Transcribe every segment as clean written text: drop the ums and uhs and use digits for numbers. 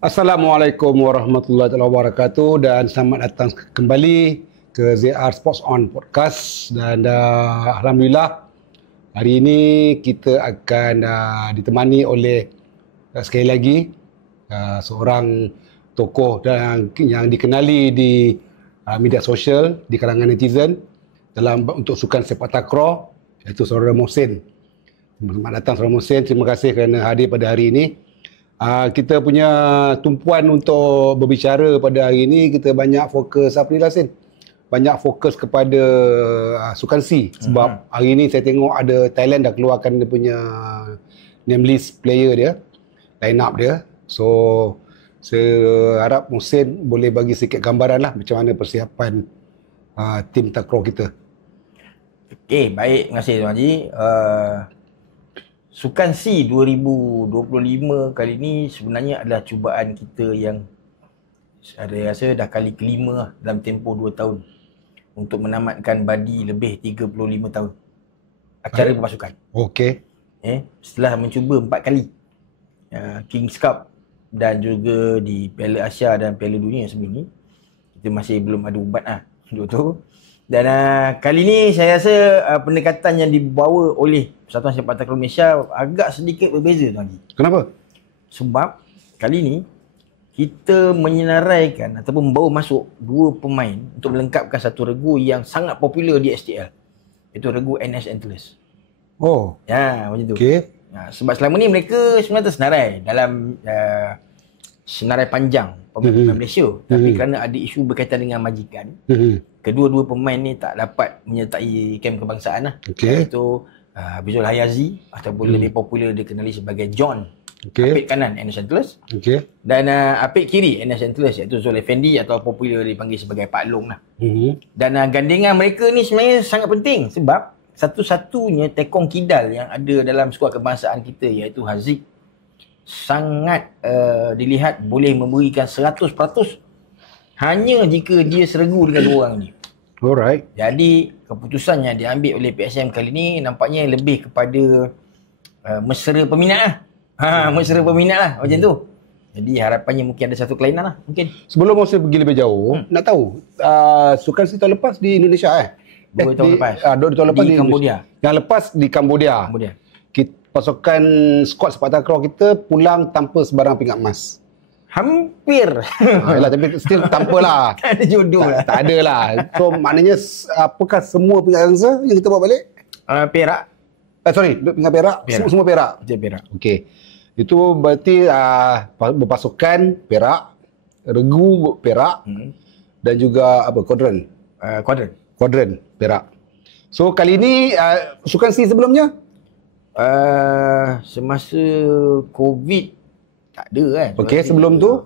Assalamualaikum warahmatullahi wabarakatuh dan selamat datang kembali ke ZR Sports On Podcast dan Alhamdulillah hari ini kita akan ditemani oleh sekali lagi seorang tokoh yang dikenali di media sosial di kalangan netizen untuk sukan sepak takraw, iaitu Saudara Mohsin. Selamat datang Saudara Mohsin, terima kasih kerana hadir pada hari ini. Kita punya tumpuan untuk berbicara pada hari ini, kita banyak fokus apa ni Sin? Banyak fokus kepada sukan C sebab hari ini saya tengok ada Thailand dah keluarkan dia punya name list player dia, line up dia. So saya harap Mohsin boleh bagi sikit gambaran lah macam mana persiapan tim takraw kita. Okey, baik, terima kasih Tuan Haji. Sukan C 2025 kali ni sebenarnya adalah cubaan kita yang saya rasa dah kali kelima lah dalam tempoh 2 tahun untuk menamatkan badi lebih 35 tahun acara pemasukan. Okey. Setelah mencuba 4 kali Kings Cup dan juga di Piala Asia dan Piala Dunia sebelum ni, kita masih belum ada ubat untuk tu. Dan kali ni saya rasa pendekatan yang dibawa oleh Persatuan Sepak Takraw Malaysia agak sedikit berbeza Tuan Haji. Kenapa? Sebab kali ni kita menyenaraikan ataupun membawa masuk 2 pemain untuk melengkapkan satu regu yang sangat popular di STL. Itu regu NS Antlers. Oh. Ya, macam tu. Okey. Sebab selama ni mereka sebenarnya tersenarai dalam senarai panjang pemain Malaysia. Tapi kerana ada isu berkaitan dengan majikan, kedua-dua pemain ni tak dapat menyertai kem kebangsaan lah. Okay. Iaitu Bizul Hayazi ataupun lebih popular dikenali sebagai John. Apik kanan NS Antlers. Dan apik kiri NS Antlers iaitu Zul Effendi atau popular dipanggil sebagai Pak Long lah. Dan gandengan mereka ni sebenarnya sangat penting sebab satu-satunya tekong kidal yang ada dalam skuad kebangsaan kita iaitu Haziq sangat dilihat boleh memberikan 100% hanya jika dia seregu dengan 2 orang ni. Alright. Jadi keputusan yang diambil oleh PSM kali ni nampaknya lebih kepada mesra peminat lah. Mesra peminat lah macam tu. Jadi harapannya mungkin ada satu kelainan lah mungkin. Sebelum saya pergi lebih jauh, nak tahu sukan si tahun lepas di Indonesia 2 tahun lepas. 2 tahun lepas di Cambodia. Yang lepas di Cambodia. Pasukan skuad sepak takraw kita pulang tanpa sebarang pingat emas. Hampir. Yalah, tapi still tanpa lah. Tak ada jodoh lah. Tak ada lah. So maknanya apakah semua pingat angsa yang kita bawa balik? Perak. Pingat perak. Semua perak. Perak. Okey. Itu berarti berpasukan perak, regu perak dan juga apa kuadran. Kuadran perak. So kali ini sukan C sebelumnya semasa COVID tak ada kan. Okey, sebelum tu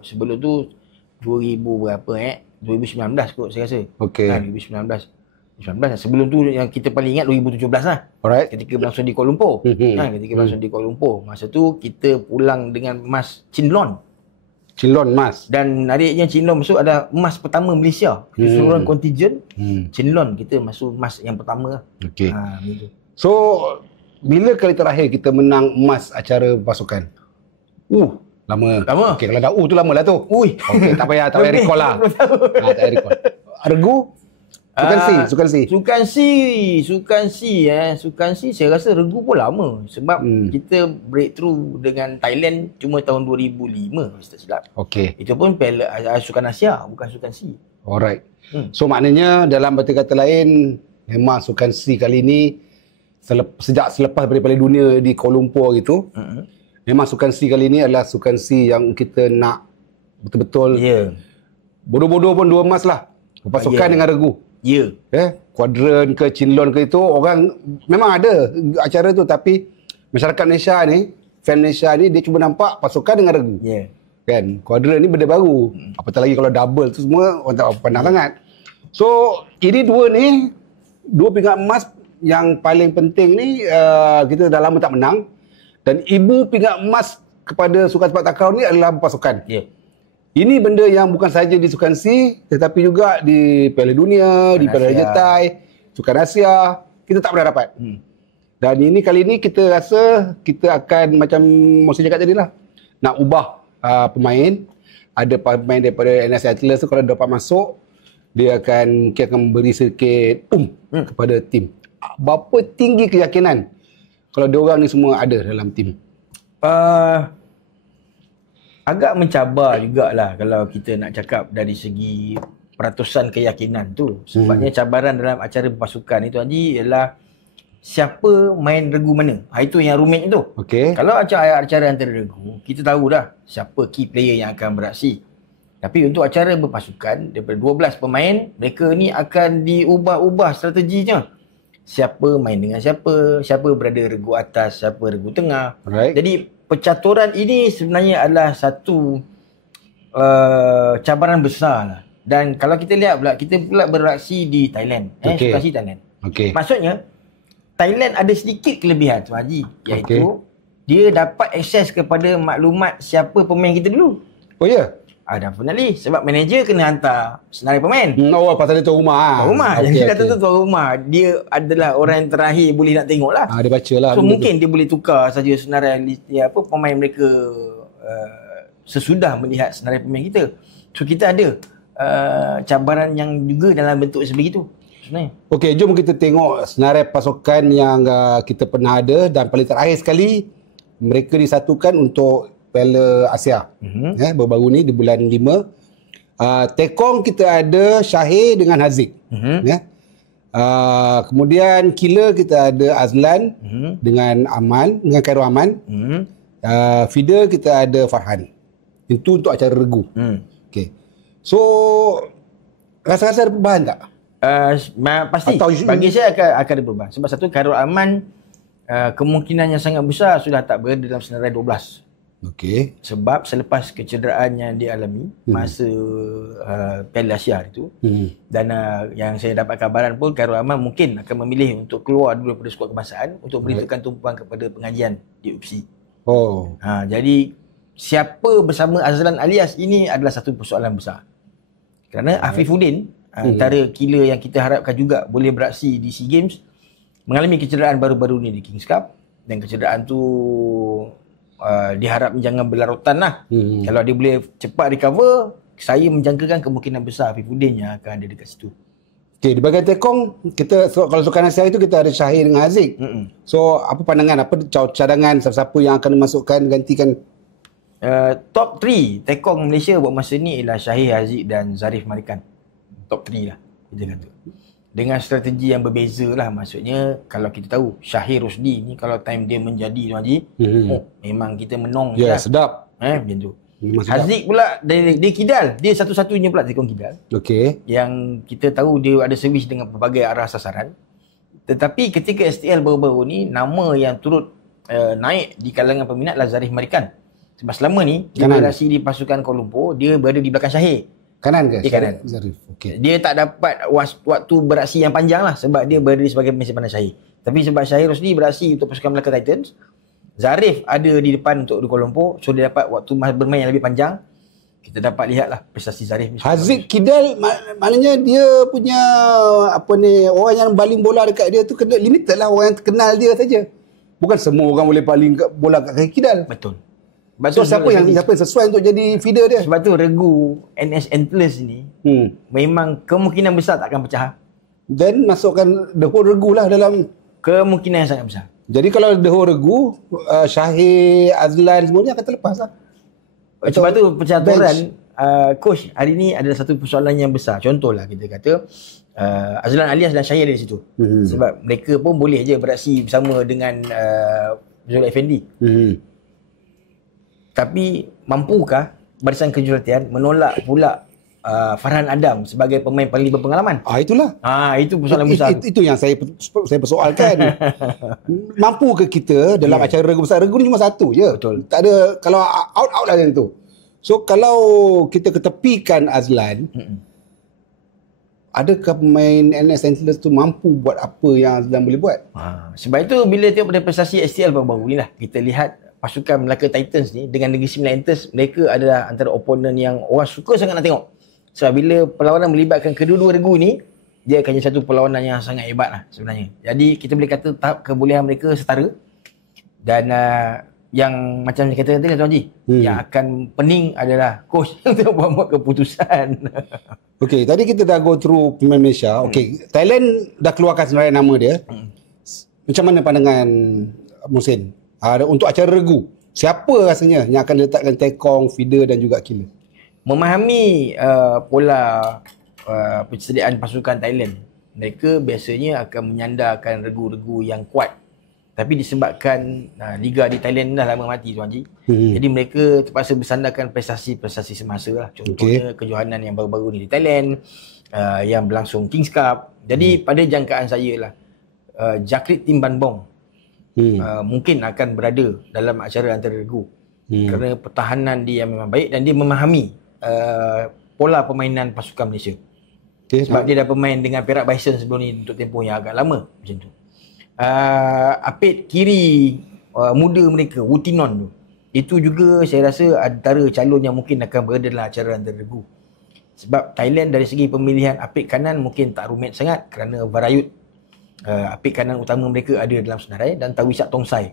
2000 berapa 2019 kot saya rasa. Okey. 2019. Sebelum tu yang kita paling ingat 2017 lah. Alright. Ketika berlangsung di Kuala Lumpur. Ketika berlangsung di Kuala Lumpur. Masa tu kita pulang dengan emas Chinlon emas. Dan nariknya Chinlon masuk ada emas pertama Malaysia. Keseluruhan kontingen Chinlon kita masuk emas yang pertama lah. Okey. So bila kali terakhir kita menang emas acara pasukan? Lama. Okey, kalau dah tu lama lah tu. Okey, tak payah recall lah. Tak payah recall. Regu? Sukan C saya rasa regu pun lama sebab kita breakthrough dengan Thailand cuma tahun 2005 tak silap. Okey. Itu pun Sukan Asia bukan Sukan C. Alright. So maknanya dalam berarti kata lain memang Sukan C kali ni sejak selepas daripada dunia di Kuala Lumpur gitu, memang Sukan C kali ni adalah Sukan C yang kita nak betul-betul bodoh-bodoh pun 2 emas lah. Pasukan dengan regu. Kuadran ke Chinlon ke itu orang memang ada acara tu, tapi masyarakat Malaysia ni, fan Malaysia ni dia cuma nampak pasukan dengan regu. Kan? Kuadran ni benda baru. Apatah lagi kalau double tu semua orang tak pandang sangat. So, ini 2 pingat emas yang paling penting ni kita dah lama tak menang, dan ibu pingat emas kepada sukan sepak takraw ni adalah pasukan. Ini benda yang bukan saja di Sukan C tetapi juga di Piala Dunia, di Piala Raja Thai, Sukan Asia kita tak pernah dapat. Dan ini kali ini kita rasa kita akan macam Mohsin cakap tadi lah, nak ubah pemain. ada pemain daripada NS Atlas tu kalau dapat masuk, dia mungkin akan beri sedikit kepada tim. Berapa tinggi keyakinan kalau diorang ni semua ada dalam tim? Agak mencabar jugalah kalau kita nak cakap dari segi peratusan keyakinan tu. Sebabnya cabaran dalam acara berpasukan itu Haji ialah siapa main regu mana. Itu yang rumit itu. Okay. Kalau acara antara regu, kita tahu dah siapa key player yang akan beraksi. Tapi untuk acara berpasukan, daripada 12 pemain, mereka ni akan diubah-ubah strateginya. Siapa main dengan siapa, siapa berada regu atas, siapa regu tengah. Right. Jadi percaturan ini sebenarnya adalah satu cabaran besar lah. Dan kalau kita lihat pula, kita pula beraksi di Thailand. Situasi Thailand. Maksudnya, Thailand ada sedikit kelebihan tu Haji. Iaitu, dia dapat akses kepada maklumat siapa pemain kita dulu. Oh ya? Definitely. Sebab manager kena hantar senarai pemain. Pasal dia tuan rumah. Tuan rumah. Jadi dah tentu tuan rumah. Dia adalah orang yang terakhir boleh nak tengok lah. Dia baca lah. So mungkin dia boleh tukar saja senarai pemain mereka sesudah melihat senarai pemain kita. So kita ada cabaran yang juga dalam bentuk sebegitu sebenarnya. Okey, jom kita tengok senarai pasukan yang kita pernah ada dan paling terakhir sekali mereka disatukan untuk Piala Asia. Baru-baru ni di bulan 5. Tekong kita ada Syahir dengan Haziq. Kemudian Killer kita ada Azlan dengan Aman, dengan Khairul Aman. Feeder kita ada Farhan. Itu untuk acara regu. Okay. So rasa-rasa ada perubahan tak? Pasti. Bagi saya akan ada perubahan. Sebab satu, Khairul Aman kemungkinan yang sangat besar sudah tak berada dalam senarai 12. Okey. Sebab selepas kecederaan yang dia alami masa Piala Asia itu, dan yang saya dapat kabaran pun Khairul Aman mungkin akan memilih untuk keluar dulu daripada skuad kebangsaan untuk berikan tumpuan kepada pengajian di UPC. Jadi siapa bersama Azlan Alias ini adalah satu persoalan besar. Kerana Afifuddin antara killer yang kita harapkan juga boleh beraksi di SEA Games mengalami kecederaan baru-baru ni di Kings Cup, dan kecederaan tu diharap jangan berlarutan lah. Kalau dia boleh cepat recover, saya menjangkakan kemungkinan besar Afifuddin yang akan ada dekat situ. Okey, di bahagian Tekong, kita kalau Sukan Asia itu kita ada Syahir dengan Haziq. So, apa pandangan, apa cadangan siapa yang akan dimasukkan gantikan? Top 3 Tekong Malaysia buat masa ni ialah Syahir, Haziq dan Zarif Marikan. Top 3 lah kita kata. Dengan strategi yang berbeza lah. Maksudnya kalau kita tahu Syahir Rosdi ni kalau time dia menjadi tu Haji, memang kita menong lah. Sedap. Macam tu. Haziq pula dia Kidal. Dia satu-satunya pula Tekong Kidal. Okey. Yang kita tahu dia ada servis dengan pelbagai arah sasaran. Tetapi ketika STL baru-baru ni, nama yang turut naik di kalangan peminat adalah Zarif Marikan. Sebab selama ni dia berasi di pasukan Kuala Lumpur, dia berada di belakang Syahir. Kanan ke? Dia kanan. Zarif. Okay. Dia tak dapat waktu beraksi yang panjang lah sebab dia berada sebagai pemain simpanan Syahir. Tapi sebab Syahir Rosdi beraksi untuk pasukan Melaka Titans, Zarif ada di depan untuk di Kuala Lumpur, so dia dapat waktu bermain yang lebih panjang. Kita dapat lihat lah prestasi Zarif ni. Haziq Kidal maknanya dia punya orang yang baling bola dekat dia tu kena limited lah, orang yang kenal dia saja. Bukan semua orang boleh baling bola kat kaki Kidal. Betul. So siapa yang sesuai untuk jadi feeder dia? Sebab tu regu NS Antlers ni memang kemungkinan besar tak akan pecah. Dan masukkan the whole regu lah dalam, kemungkinan yang sangat besar. Jadi kalau the whole regu, Syahir, Azlan semua ni akan terlepas lah. Sebab tu percaturan coach hari ni adalah satu persoalan yang besar. Contohlah kita kata Azlan Alias dan Syahir ada di situ. Sebab mereka pun boleh je beraksi bersama dengan Zul Effendi. Tapi mampukah Barisan Kejurutian menolak pula Farhan Adam sebagai pemain paling berpengalaman? Itulah. Itu persoalan besar. Itu yang saya persoalkan. Mampu ke kita dalam acara regu besar? Regu ni cuma satu je. Betul. Tak ada, kalau out lah macam tu. So kalau kita ketepikan Azlan, adakah pemain NS Antlers tu mampu buat apa yang Azlan boleh buat? Sebab itu bila tengok pada prestasi STL baru-baru ni lah, kita lihat pasukan Melaka Titans ni dengan Negeri Sembilan Antlers, mereka adalah antara oponen yang orang suka sangat nak tengok. Sebab bila perlawanan melibatkan kedua-dua regu ni, dia akan jadi satu perlawanan yang sangat hebat lah sebenarnya. Jadi kita boleh kata tahap kebolehan mereka setara. Dan yang macam saya kata tadi lah Tuan Haji, yang akan pening adalah coach untuk buat keputusan. Okey, tadi kita dah go through pemain Malaysia. Okey, Thailand dah keluarkan sebenarnya nama dia. Macam mana pandangan Muhsin? Untuk acara regu, siapa rasanya yang akan diletakkan tekong, feeder dan juga killer? Memahami pola persediaan pasukan Thailand, mereka biasanya akan menyandarkan regu-regu yang kuat. Tapi disebabkan liga di Thailand dah lama mati Tuan Haji. Jadi mereka terpaksa bersandarkan prestasi-prestasi semasa lah. Contohnya kejohanan yang baru-baru ni di Thailand, yang berlangsung Kings Cup. Jadi pada jangkaan saya lah, Jakrit Tim Ban Bong mungkin akan berada dalam acara antara regu. Kerana pertahanan dia memang baik dan dia memahami pola permainan pasukan Malaysia. Sebab dia dah bermain dengan Perak Bison sebelum ni untuk tempoh yang agak lama macam tu. Apit kiri muda mereka, Wutinon tu, itu juga saya rasa antara calon yang mungkin akan berada dalam acara antara regu. Sebab Thailand dari segi pemilihan apit kanan mungkin tak rumit sangat kerana Varayut, apit kanan utama mereka ada dalam senarai, dan Tawisak Tongsai.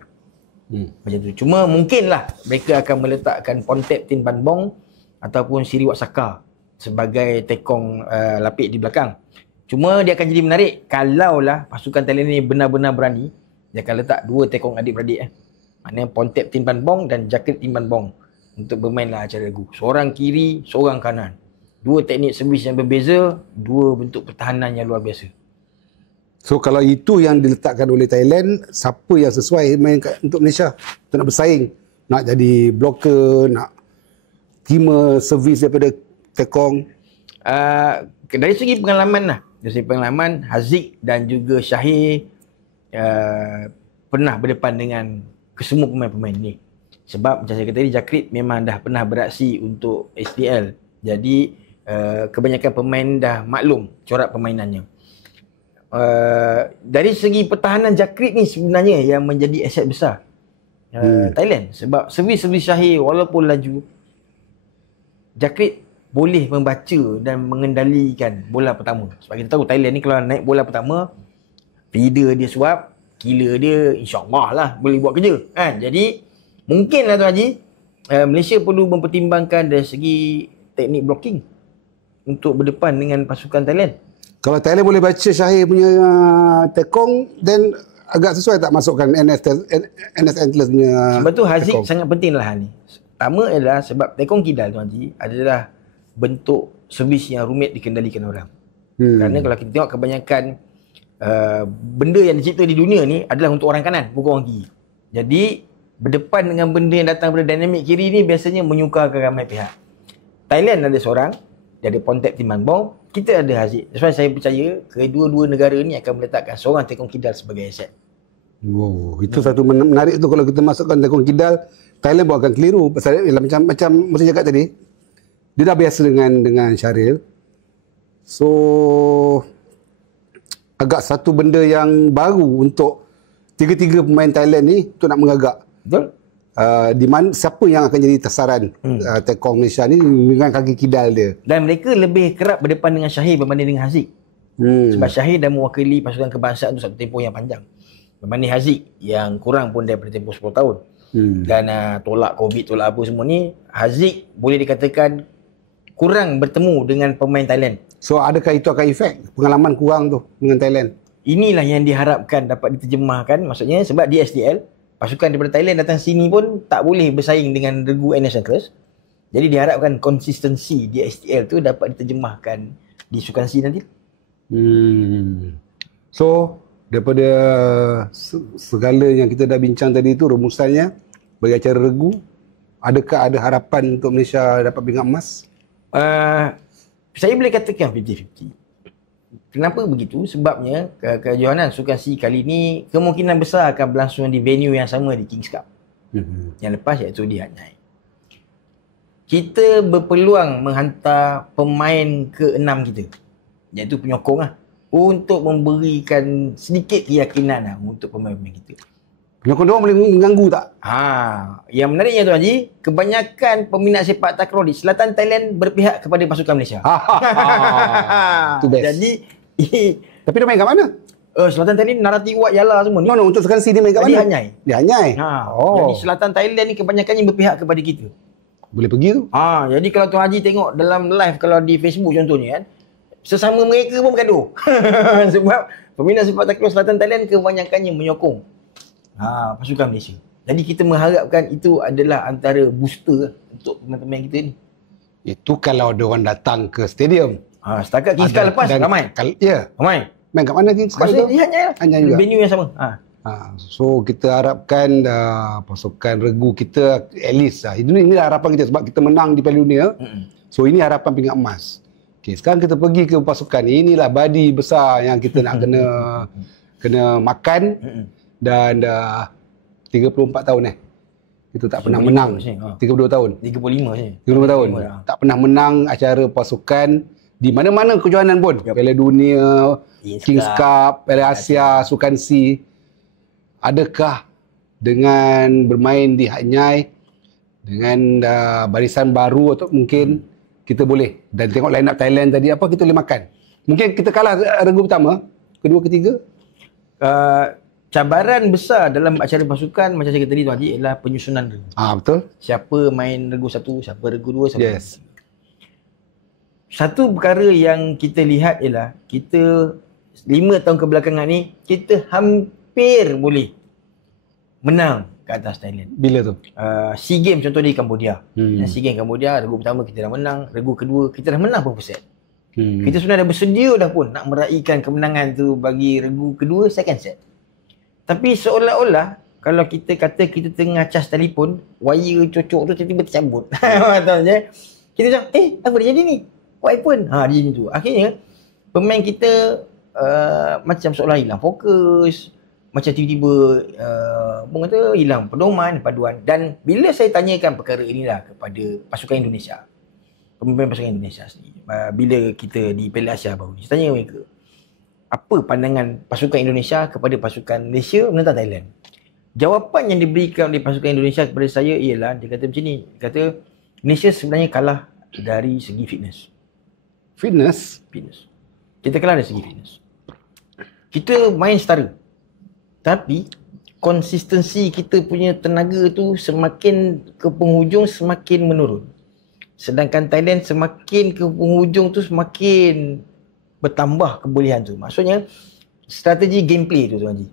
Macam tu. Cuma mungkinlah mereka akan meletakkan Pontep Tin Ban Bong ataupun Siriwak Saka sebagai tekong lapik di belakang. Cuma dia akan jadi menarik kalaulah pasukan Thailand ni benar-benar berani. Dia akan letak dua tekong adik-beradik. Maknanya Pontep Tin Ban Bong dan Jakrit Tin Ban Bong untuk bermainlah acara regu. Seorang kiri, seorang kanan. Dua teknik servis yang berbeza, dua bentuk pertahanan yang luar biasa. So kalau itu yang diletakkan oleh Thailand, siapa yang sesuai main untuk Malaysia? Untuk nak bersaing, nak jadi blocker, nak terima servis daripada tekong? Dari segi pengalaman lah. Dari segi pengalaman, Haziq dan juga Syahir pernah berdepan dengan kesemua pemain-pemain ni. Sebab macam saya kata tadi, Jakrit memang dah pernah beraksi untuk SPL. Jadi kebanyakan pemain dah maklum corak permainannya. Dari segi pertahanan, Jakrit ni sebenarnya yang menjadi aset besar Thailand. Sebab servis-servis Syahir walaupun laju, Jakrit boleh membaca dan mengendalikan bola pertama. Sebab kita tahu Thailand ni kalau naik bola pertama, feeder dia suap, killer dia insyaAllah lah boleh buat kerja kan. Jadi mungkinlah Tuan Haji, Malaysia perlu mempertimbangkan dari segi teknik blocking untuk berdepan dengan pasukan Thailand. Kalau Thailand boleh baca Syahir punya tekong, then agak sesuai tak masukkan NS Antlers punya. Sebab tu Haziq tekong sangat penting lah hal ni. Pertama adalah sebab tekong kidal Tuan Haji adalah bentuk servis yang rumit dikendalikan orang. Kerana kalau kita tengok kebanyakan benda yang dicipta di dunia ni adalah untuk orang kanan, bukan orang kiri. Jadi berdepan dengan benda yang datang daripada dinamik kiri ni biasanya menyukarkan ramai pihak. Thailand ada seorang, dia ada Pontep Tin Ban Bong, kita ada Haziq. Sebab saya percaya kedua-dua negara ni akan meletakkan seorang tekong kidal sebagai aset. Wow, itu satu menarik tu. Kalau kita masukkan tekong kidal, Thailand pun akan keliru. Pasal macam Muhsin cakap tadi, dia dah biasa dengan Syaril. So agak satu benda yang baru untuk tiga-tiga pemain Thailand ni untuk nak mengagak. Betul? Di mana siapa yang akan jadi tasaran tekong Malaysia ni dengan kaki kidal dia. Dan mereka lebih kerap berdepan dengan Syahir berbanding dengan Haziq. Sebab Syahir dah mewakili pasukan kebangsaan tu satu tempoh yang panjang. Berbanding Haziq yang kurang pun daripada tempoh 10 tahun. Dan tolak COVID, tolak apa semua ni, Haziq boleh dikatakan kurang bertemu dengan pemain Thailand. So adakah itu akan efek pengalaman kurang tu dengan Thailand? Inilah yang diharapkan dapat diterjemahkan. Maksudnya sebab di SDL, pasukan daripada Thailand datang sini pun tak boleh bersaing dengan regu NS Antlers. Jadi diharapkan konsistensi di SDL tu dapat diterjemahkan di Sukan C nanti. So daripada segala yang kita dah bincang tadi tu, rumusannya bagi acara regu, adakah ada harapan untuk Malaysia dapat pingat emas? Saya boleh katakan 50-50. Kenapa begitu? Sebabnya kejohanan Sukan C kali ini kemungkinan besar akan berlangsung di venue yang sama di Kings Cup. Yang lepas iaitu di Hanyai. Kita berpeluang menghantar pemain ke-6 kita, iaitu penyokong lah, untuk memberikan sedikit keyakinan lah untuk pemain-pemain kita. Penyokong dia boleh mengganggu tak? Yang menariknya Tuan Haji, kebanyakan peminat sepak takraw di selatan Thailand berpihak kepada pasukan Malaysia. Itu best. Jadi tapi dia main kat mana? Selatan Thailand Narati Wat Yala semua ni. No, untuk Sukan C dia main kat mana? Dia Hanyai. Dia Hanyai. Jadi Selatan Thailand ni kebanyakannya berpihak kepada kita. Boleh pergi tu. Jadi kalau Tuan Haji tengok dalam live kalau di Facebook contohnya kan, sesama mereka pun bergaduh. Sebab peminat sepak takraw Selatan Thailand kebanyakannya menyokong pasukan Malaysia. Jadi kita mengharapkan itu adalah antara booster untuk pemain-pemain kita ni. Itu kalau ada orang datang ke stadium. Setakat Kings Cup lepas ramai. Ramai. Main kat mana Kings Cup tu? Hanya juga. Venue yang sama. So kita harapkan pasukan regu kita at least ini harapan kita sebab kita menang di Piala Dunia. So ini harapan pingat emas. Okay, sekarang kita pergi ke pasukan ni. Inilah badi besar yang kita nak kena makan. Dan 34 tahun kita tak pernah menang. 32 tahun. 35 tahun. Tak pernah menang acara pasukan di mana-mana kejohanan pun. Piala Dunia, Kings Cup, Piala Asia, Sukan C. Adakah dengan bermain di Hanyai dengan barisan baru atau mungkin kita boleh, dan tengok line up Thailand tadi apa kita boleh makan. Mungkin kita kalah regu pertama, kedua, ketiga. Cabaran besar dalam acara pasukan macam saya kata tadi Tuan Haji ialah penyusunan regu. Betul. Siapa main regu 1, siapa regu 2, siapa. Yes. Satu perkara yang kita lihat ialah kita 5 tahun kebelakangan ni kita hampir boleh menang ke atas Thailand. Bila tu? SEA Games contoh di Cambodia. SEA Games Cambodia, regu pertama kita dah menang, regu kedua kita dah menang berapa set. Kita sebenarnya dah bersedia dah pun nak meraihkan kemenangan tu bagi regu kedua, second set. Tapi seolah-olah kalau kita kata kita tengah cas telefon, wire cocok tu tiba-tiba tercabut. Kita macam, apa dia jadi ni? What happened? Dia macam tu. Akhirnya, pemain kita macam seolah hilang fokus. Macam tiba-tiba hilang pedoman, paduan. Dan bila saya tanyakan perkara inilah kepada pasukan Indonesia, pemain pasukan Indonesia sendiri, bila kita di Piala Asia baru ni, saya tanya mereka, apa pandangan pasukan Indonesia kepada pasukan Malaysia menentang Thailand? Jawapan yang diberikan oleh pasukan Indonesia kepada saya ialah, dia kata macam ni, dia kata Malaysia sebenarnya kalah dari segi fitness. Fitness? Kita kalah dari segi fitness. Kita main setara. Tapi konsistensi kita punya tenaga tu semakin ke penghujung semakin menurun. Sedangkan Thailand semakin ke penghujung tu semakin bertambah kebolehan tu. Maksudnya strategi gameplay tu Tuan Haji.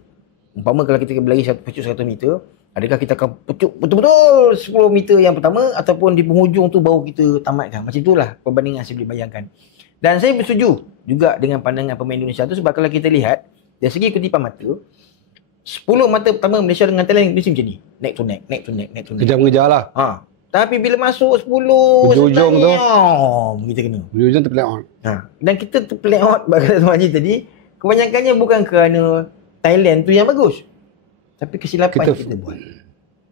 Umpama kalau kita berlari pecut 100 meter, adakah kita akan pecut betul-betul 10 meter yang pertama ataupun di penghujung tu baru kita tamatkan. Macam itulah perbandingan saya boleh bayangkan. Dan saya bersetuju juga dengan pandangan pemain Indonesia tu sebab kalau kita lihat dari segi kutipan mata, 10 mata pertama Malaysia dengan Thailand mesti macam ni. Neck to neck. Kejar-mengejar lah. Tapi bila masuk 10 ujung tu kita kena. Ujung tu play out. Dan kita tu play out bagi Tuan Haji tadi, kebanyakannya bukan kerana Thailand tu yang bagus. Tapi kesilapan kita buat.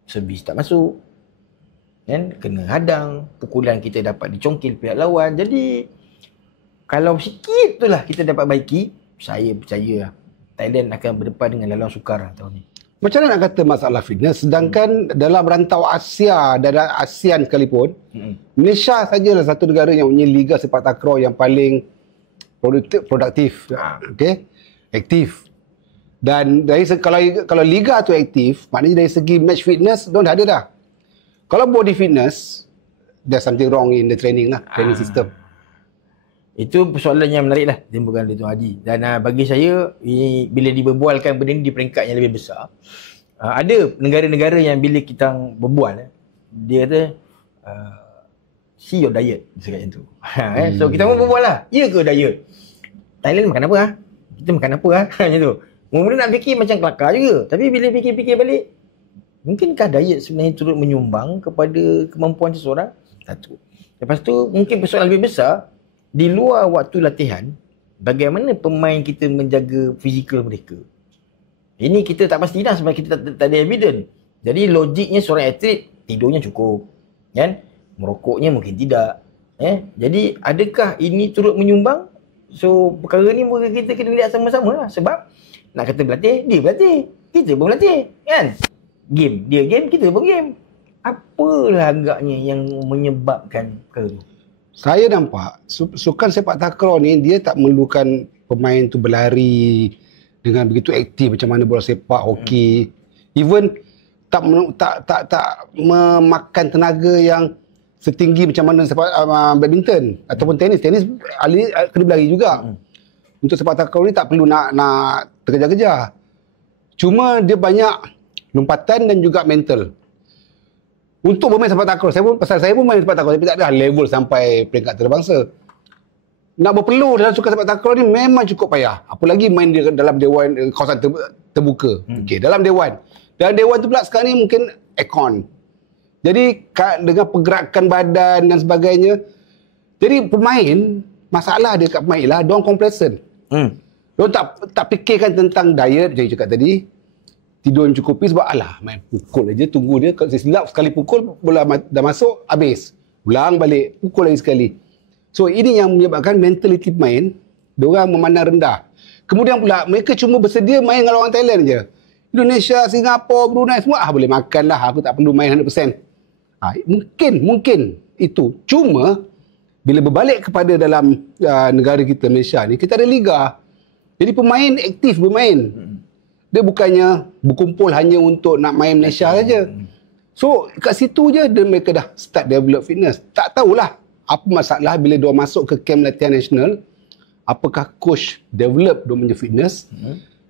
Servis tak masuk. Kan kena hadang, pukulan kita dapat dicongkil pihak lawan. Jadi kalau sikit itulah kita dapat baiki, saya percaya Thailand akan berdepan dengan laluan sukar tahun ni. Macam mana nak kata masalah fitness sedangkan dalam rantau Asia dan ASEAN sekalipun, Malaysia sajalah satu negara yang punya liga sepak takraw yang paling produktif, aktif. Dan dari kalau liga tu aktif, maknanya dari segi match fitness dah ada dah. Kalau body fitness, there's something wrong in the training training system. Itu persoalan yang menarik lah timbukan oleh Tuan Haji. Dan bagi saya, bila diberbualkan benda ni di peringkat yang lebih besar, ada negara-negara yang bila kita berbual, dia kata, see your diet. Dia cakap macam tu. So kita pun berbual lah. Ya ke diet? Thailand makan apa? Kita makan apa? Macam tu. Mula-mula nak fikir macam kelakar juga. Tapi bila fikir-fikir balik, mungkinkah diet sebenarnya turut menyumbang kepada kemampuan seseorang? Satu. Lepas tu, mungkin persoalan lebih besar, di luar waktu latihan, bagaimana pemain kita menjaga fizikal mereka? Ini kita tak pasti dah sebab kita tak ada evidence. Jadi logiknya seorang atlet tidurnya cukup, kan? Merokoknya mungkin tidak. Jadi adakah ini turut menyumbang? So perkara ni kita kena lihat sama-sama lah. Sebab nak kata berlatih, dia berlatih, kita pun berlatih, kan? Game, dia game, kita pun game. Apalah agaknya yang menyebabkan perkara tu? Saya nampak sukan sepak takraw ni dia tak memerlukan pemain tu berlari dengan begitu aktif macam mana bola sepak, hoki, even tak memakan tenaga yang setinggi macam mana sepak badminton ataupun tenis. Tenis kena berlari juga. Untuk sepak takraw ni tak perlu nak terkejar-kejar. Cuma dia banyak lompatan dan juga mental. Untuk bermain sepak takraw, saya pun main sepak takraw tapi tak ada level sampai peringkat antarabangsa. Nak berpeluh dalam sukan sepak takraw ni memang cukup payah. Apalagi main di dalam dewan kawasan terbuka. Okey, dalam dewan. Dalam dewan tu pula sekarang ni mungkin aircon. Jadi dengan pergerakan badan dan sebagainya. Jadi pemain, masalah dia kat pemain lah, diorang complacent. Diorang tak fikirkan tentang diet, macam cakap tadi. Tidur yang cukupi sebab alah main pukul aja, tunggu dia. Kalau silap sekali pukul, bola dah masuk, habis. Ulang balik, pukul lagi sekali. So ini yang menyebabkan mentaliti pemain, diorang memandang rendah. Kemudian pula mereka cuma bersedia main dengan orang Thailand je. Indonesia, Singapura, Brunei semua boleh makan lah, aku tak perlu main 100%. Mungkin itu. Cuma bila berbalik kepada dalam negara kita Malaysia ni, kita ada liga. Jadi pemain aktif bermain. Dia bukannya berkumpul hanya untuk nak main Malaysia saja. So kat situ je mereka dah start develop fitness. Tak tahulah apa masalah bila dia masuk ke camp latihan nasional. Apakah coach develop dia punya fitness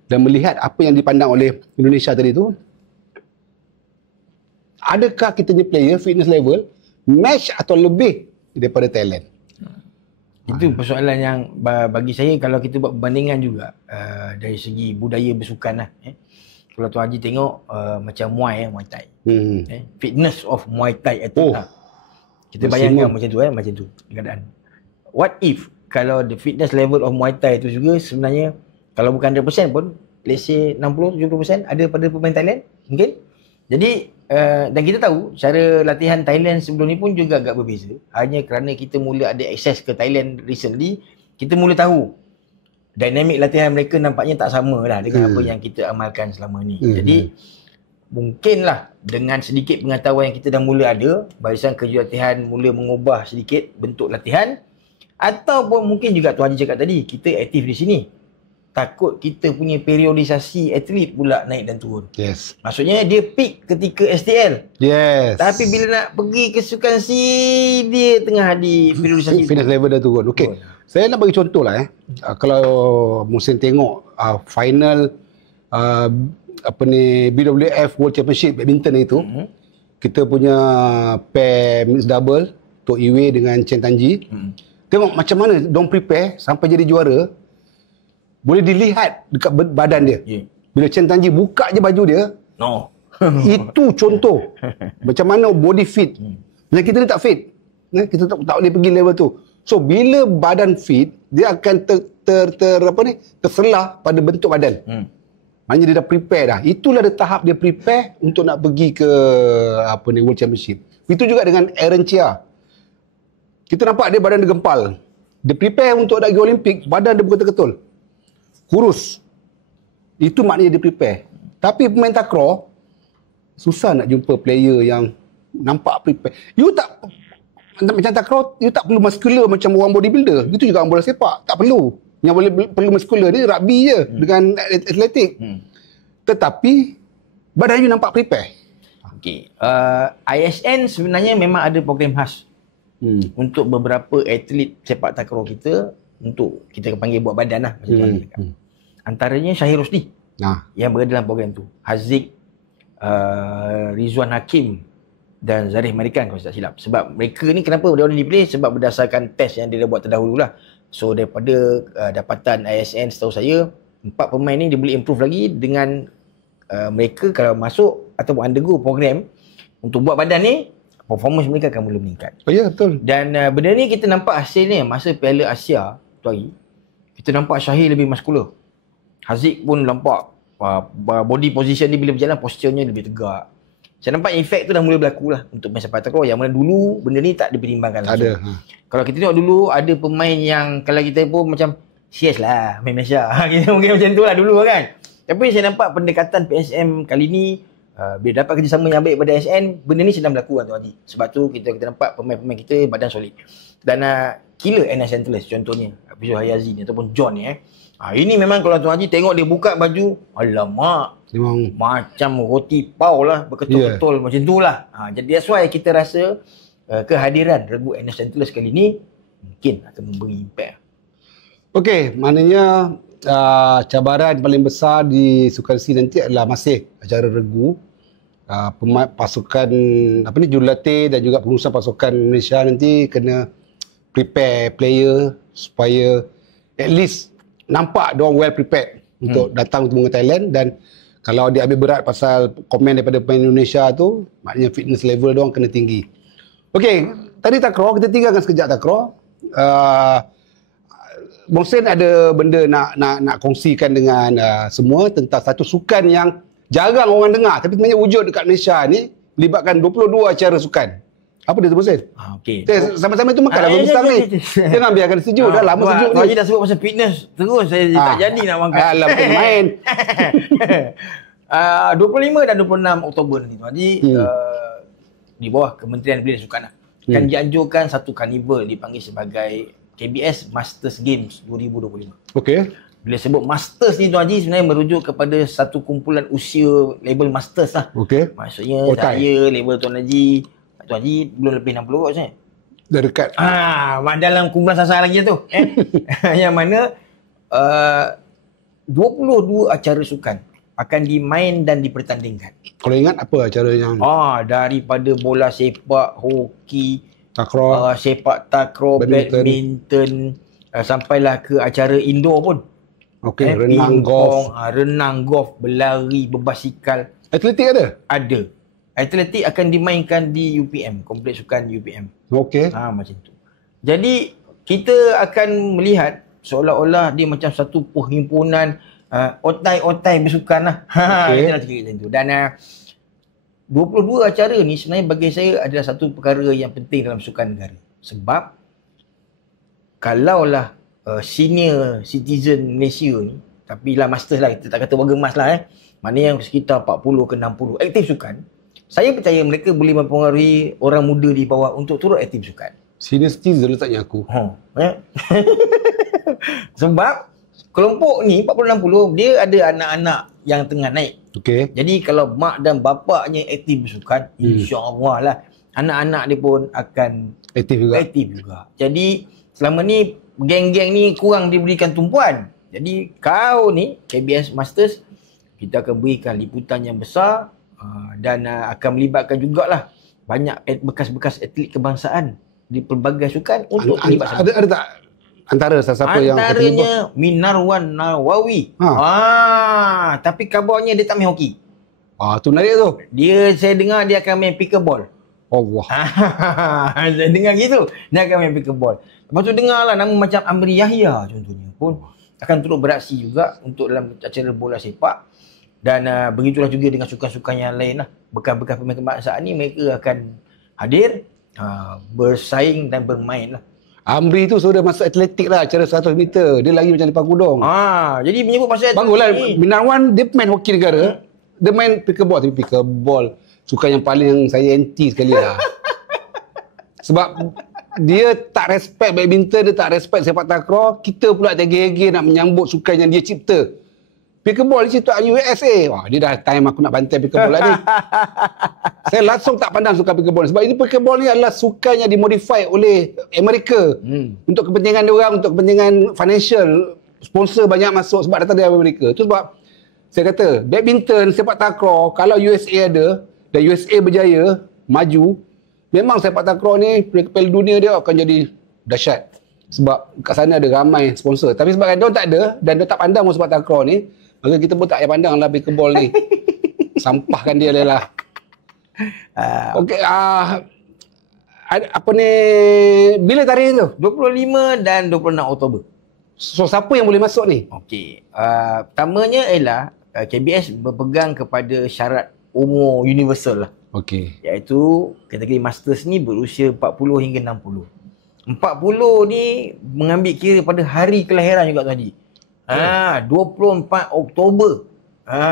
dan melihat apa yang dipandang oleh Indonesia tadi tu. Adakah kita ni player fitness level match atau lebih daripada Thailand? Itu persoalan yang bagi saya kalau kita buat perbandingan juga dari segi budaya bersukan lah. Kalau Tuan Haji tengok macam Muay Thai. Fitness of Muay Thai athlete lah. Kita bayangkan macam tu keadaan. What if kalau the fitness level of Muay Thai tu juga sebenarnya kalau bukan 100% pun let's say 60-70% ada pada pemain Thailand mungkin. Jadi dan kita tahu cara latihan Thailand sebelum ni pun juga agak berbeza. Hanya kerana kita mula ada akses ke Thailand recently, kita mula tahu dinamik latihan mereka nampaknya tak sama lah dengan apa yang kita amalkan selama ni. Jadi mungkinlah dengan sedikit pengetahuan yang kita dah mula ada, barisan kerja latihan mula mengubah sedikit bentuk latihan, ataupun mungkin juga Tuan Haji cakap tadi, kita aktif di sini. Takut kita punya periodisasi atlet pula naik dan turun. Yes. Maksudnya dia peak ketika STL. Yes. Tapi bila nak pergi ke sukan C, dia tengah di periodisasi. Fitness level dah turun. Okey. Saya nak bagi contoh lah. Kalau Musin tengok final BWF World Championship badminton itu, kita punya pair mixed double Tok Iwe dengan Chen Tanji. Tengok macam mana diorang prepare sampai jadi juara. Boleh dilihat dekat badan dia. Bila Chen Tanji buka je baju dia, itu contoh macam mana body fit. Macam kita ni tak fit. Kita tak boleh pergi level tu. So bila badan fit, dia akan terselah pada bentuk badan. Maknanya dia dah prepare dah. Itulah dia tahap dia prepare untuk nak pergi ke World Championship. Itu juga dengan Aaron Chia. Kita nampak dia badan dia gempal. Dia prepare untuk nak pergi Olimpik, badan dia betul-betul kurus. Itu maknanya dia prepare. Tapi pemain takraw susah nak jumpa player yang nampak prepare. You tak macam takraw, you tak perlu muscular macam orang bodybuilder. Itu juga orang bola sepak, tak perlu. Yang boleh perlu muscular ni rugby je dengan atletik. Tetapi badan you nampak prepare. Okey. ISN sebenarnya memang ada program khas untuk beberapa atlet sepak takraw kita, untuk kita panggil buat badan lah. Antaranya Syahir Rosdi yang berada dalam program tu. Haziq, Rizwan Hakim dan Zarif Marikan kalau tak silap. Sebab mereka ni kenapa dia orang dipilih? Sebab berdasarkan test yang dia dah buat terdahulu lah. So daripada dapatan ISN setahu saya 4 pemain ni dia boleh improve lagi dengan mereka kalau masuk ataupun undergo program untuk buat badan ni, performance mereka akan mula meningkat. Ya, betul. Dan benda ni kita nampak hasilnya masa Piala Asia tu hari. Kita nampak Syahir lebih muscular. Haziq pun nampak body position dia bila berjalan, posturnya lebih tegak. Saya nampak efek tu dah mula berlaku lah untuk main sepak takraw yang mana dulu benda ni tak dipertimbangkan langsung. Ada. Kalau kita tengok dulu ada pemain yang kalau kita pun macam serius lah main Malaysia. Kita mungkin macam tu lah dulu kan. Tapi saya nampak pendekatan PSM kali ni bila dapat kerjasama yang baik pada SN, benda ni sedang berlaku Tuan Haji. Sebab tu kita nampak pemain-pemain kita badan solid. Dan killer NS Centralist contohnya, Abizul Hayazi ni ataupun John ni Ini memang kalau Tuan Haji tengok dia buka baju, alamak. Memang Macam roti pau lah, betul-betul macam tu lah. Jadi that's why kita rasa kehadiran regu NS Central kali ni mungkin akan memberi impact. Okey, maknanya cabaran paling besar di Sukan C nanti adalah masih acara regu. Pasukan jurulatih dan juga pengurusan pasukan Malaysia nanti kena prepare player supaya at least nampak diorang well prepared untuk datang untuk Thailand. Dan kalau dia ambil berat pasal komen daripada pemain Indonesia tu, maknanya fitness level diorang kena tinggi. Okey, tadi takraw, kita tinggalkan sekejap takraw. Mohsen ada benda nak kongsikan dengan semua tentang satu sukan yang jarang orang dengar tapi sebenarnya wujud dekat Malaysia ni, melibatkan 22 acara sukan. Apa dia tu Mohsen? Okey. Sama-sama tu makan lagu besar ni. Jangan biarkan sejuk, dah lama sejuk ni. Tuan Haji dah sebut pasal fitness, terus saya tak jadi nak makan. Alah, main. 25 dan 26 Oktober ni Tuan Haji, di bawah Kementerian Belia dan Sukan akan dianjurkan satu karnival dipanggil sebagai KBS Masters Games 2025. Okey. Bila sebut Masters ni Tuan Haji, sebenarnya merujuk kepada satu kumpulan usia label Masters lah. Okey. Maksudnya saya, label Tuan Haji belum lebih 60 kot saya. Dah dekat. Dalam kumpulan sasar lagi tu. Yang mana 22 acara sukan akan dimain dan dipertandingkan. Kalau ingat apa acara yang daripada bola sepak, hoki, takraw, sepak takraw, badminton, sampailah ke acara indoor pun. Okey, renang golf. Renang golf, berlari, berbasikal. Atletik ada? Ada. Atletik akan dimainkan di UPM, Kompleks Sukan UPM. Okey. Macam tu. Jadi kita akan melihat seolah-olah dia macam satu perhimpunan otai-otai bersukan lah. Kita nak cakap macam tu. Dan 22 acara ni sebenarnya bagi saya adalah satu perkara yang penting dalam sukan negara. Sebab kalaulah senior citizen Malaysia ni, tapi lah masters lah, kita tak kata warga emas lah mana yang sekitar 40 ke 60 aktif sukan, saya percaya mereka boleh mempengaruhi orang muda di bawah untuk turut aktif sukan. Senior citizen letaknya aku. Sebab kelompok ni 40-60 dia ada anak-anak yang tengah naik. Okey. Jadi kalau mak dan bapaknya aktif bersukan, insya-Allah lah anak-anak dia pun akan aktif juga. Jadi selama ni geng-geng ni kurang diberikan tumpuan. Jadi kau ni KBS Masters, kita akan berikan liputan yang besar dan akan melibatkan jugalah banyak bekas-bekas atlet kebangsaan di pelbagai sukan untuk terlibat sama. Ada tak antara siapa yang antaranya Minarwan Nawawi. Tapi kabarnya dia tak main hoki. Tu menarik tu. Saya dengar dia akan main pickleball. Allah. Saya dengar gitu. Dia akan main pickleball. Lepas tu dengarlah nama macam Amri Yahya contohnya pun akan turut beraksi juga untuk dalam acara bola sepak. Dan begitulah juga dengan sukan-sukan yang lain lah. Bekas-bekas pemain kebangsaan ni mereka akan hadir, bersaing dan bermain lah. Amri tu sudah masuk atletik lah, acara 100 meter. Dia lagi macam lipat kudung. Jadi menyebut pasal atletik. Baguslah. Minarwan dia main hoki negara. Dia main pickleball. Tapi pickleball sukan yang paling saya anti sekali lah. Sebab dia tak respect badminton, dia tak respect sepak takraw. Kita pula tergege-gege nak menyambut sukan yang dia cipta. Pickleball dia cipta USA. Dia dah time aku nak bantai pickleball lah ni. Saya langsung tak pandang sukan pickleball. Sebab ini pickleball ni adalah sukan yang dimodify oleh Amerika. Untuk kepentingan dia orang, untuk kepentingan financial. Sponsor banyak masuk sebab datang dari Amerika. Itu sebab saya kata, badminton, sepak takraw, kalau USA ada dan USA berjaya, maju, memang sepak takraw ni, Piala Dunia dia akan jadi dahsyat. Sebab kat sana ada ramai sponsor. Tapi sebab dia tak ada dan dia tak pandang sepak takraw ni, maka kita pun tak payah pandang lah pickleball ni. Sampahkan dia lah. Okey, apa ni, bila tarikh tu? 25 dan 26 Oktober. So siapa yang boleh masuk ni? Okey, pertamanya ialah KBS berpegang kepada syarat umur universal lah. Okey. Iaitu kategori Masters ni berusia 40 hingga 60. 40 ni mengambil kira pada hari kelahiran juga Tuan Haji. 24 Oktober.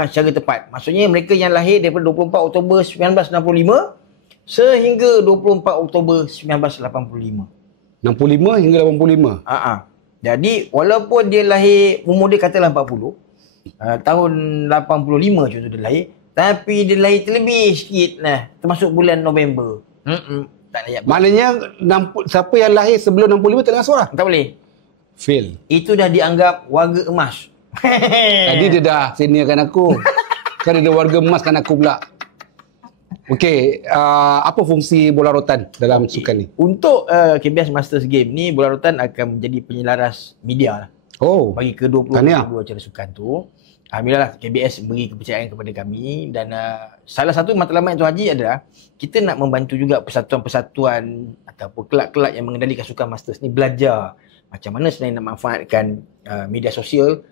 Secara tepat. Maksudnya mereka yang lahir daripada 24 Oktober 1965 sehingga 24 Oktober 1985. 65 hingga 85. Jadi walaupun dia lahir, umur dia katalah 40, tahun 85 contoh dia lahir, tapi dia lahir terlebih sikit lah, termasuk bulan November. Tak layak. Maknanya siapa yang lahir sebelum 65 tak dengar suara? Tak boleh. Fail. Itu dah dianggap warga emas. Tadi dia dah seniorkan aku. Kan ada warga emas kan aku pula. Okey, apa fungsi bola rotan dalam sukan ni? Untuk KBS Masters Game ni, bola rotan akan menjadi penyelaras media lah. Oh, Bagi ke-22 acara sukan tu. Alhamdulillah KBS beri kepercayaan kepada kami dan salah satu matlamat Tuan Haji adalah kita nak membantu juga persatuan-persatuan ataupun kelab-kelab yang mengendalikan sukan Masters ni belajar macam mana sebenarnya nak manfaatkan media sosial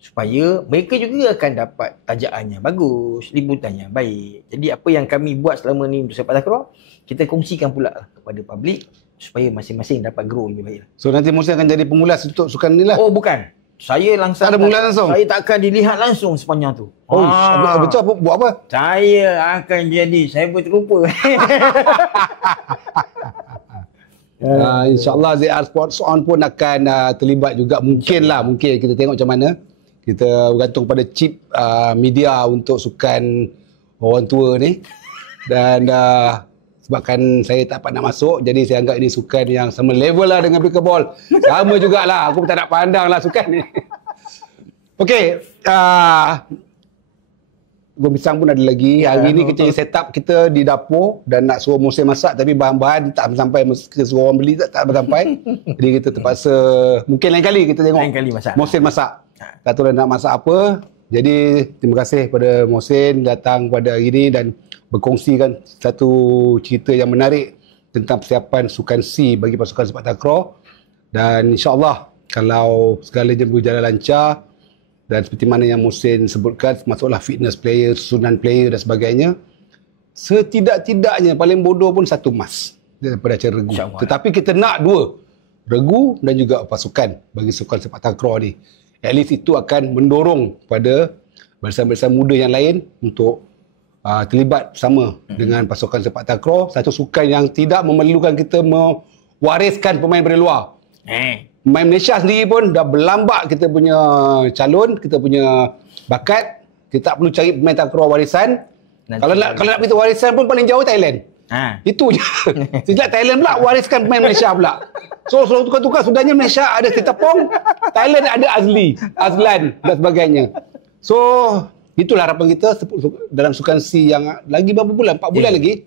supaya mereka juga akan dapat tajakannya bagus, liputannya baik. Jadi apa yang kami buat selama ni untuk sepak takraw, kita kongsikan pula kepada publik supaya masing-masing dapat grow lebih baik. So nanti Musa akan jadi pengulas untuk sukan ni lah? Oh bukan. Saya langsung tak ada pengulas langsung? Saya tak akan dilihat langsung sepanjang tu. Oh, betul apa? Buat apa? Saya akan jadi, saya pun terlupa. InsyaAllah ZR Sports On pun akan terlibat juga. Mungkin kita tengok macam mana. Kita bergantung pada chip media untuk sukan orang tua ni. Dan sebabkan saya tak dapat nak masuk, jadi saya anggap ini sukan yang sama level lah dengan pickleball. Sama jugalah, aku tak nak pandang lah sukan ni. Okey, Gombisang pun ada lagi. Hari ni kita set up kita di dapur dan nak suruh Musin masak, tapi bahan-bahan tak sampai, kita suruh orang beli tak sampai. Jadi kita terpaksa, mungkin lain kali kita tengok Musin masak. Tak tahu nak masak apa. Jadi terima kasih pada Musin datang pada hari ini dan berkongsikan satu cerita yang menarik tentang persiapan Sukan C bagi pasukan sepak takraw. Dan insyaAllah kalau segalanya berjalan lancar dan seperti mana yang Musin sebutkan, masuklah fitness player, susunan player dan sebagainya, setidak-tidaknya paling bodoh pun satu emas daripada acara regu. Tetapi kita nak dua, regu dan juga pasukan bagi sukan sepak takraw ni. At least itu akan mendorong pada barisan-barisan muda yang lain untuk terlibat sama dengan pasukan sepak takraw. Satu sukan yang tidak memerlukan kita mewariskan pemain dari luar. Pemain Malaysia sendiri pun dah berlambak kita punya calon, kita punya bakat. Kita tak perlu cari pemain takraw warisan. Kalau nak pergi warisan pun paling jauh Thailand. Itu je. Sejak Thailand pula wariskan pemain Malaysia pula. So selalu tukar-tukar, sudahnya Malaysia ada Sitapong, Thailand ada Azlan dan sebagainya. So itulah harapan kita dalam Sukan C yang lagi berapa bulan? 4 bulan lagi.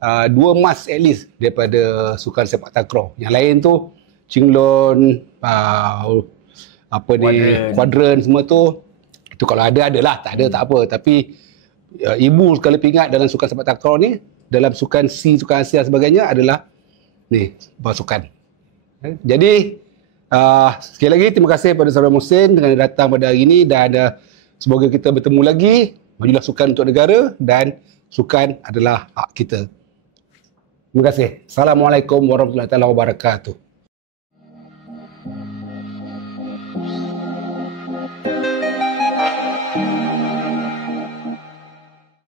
2 emas at least daripada sukan sepak takraw. Yang lain tu Chinglon, kuadran semua tu. Itu kalau ada adalah, tak ada tak apa. Tapi ibu sekali ingat dalam sukan sepak takraw ni, dalam Sukan C, Sukan Asia dan sebagainya adalah ni, pasukan. Jadi sekali lagi terima kasih kepada saudara Musin dengan datang pada hari ini dan semoga kita bertemu lagi. Majulah sukan untuk negara dan sukan adalah hak kita. Terima kasih. Assalamualaikum warahmatullahi wabarakatuh.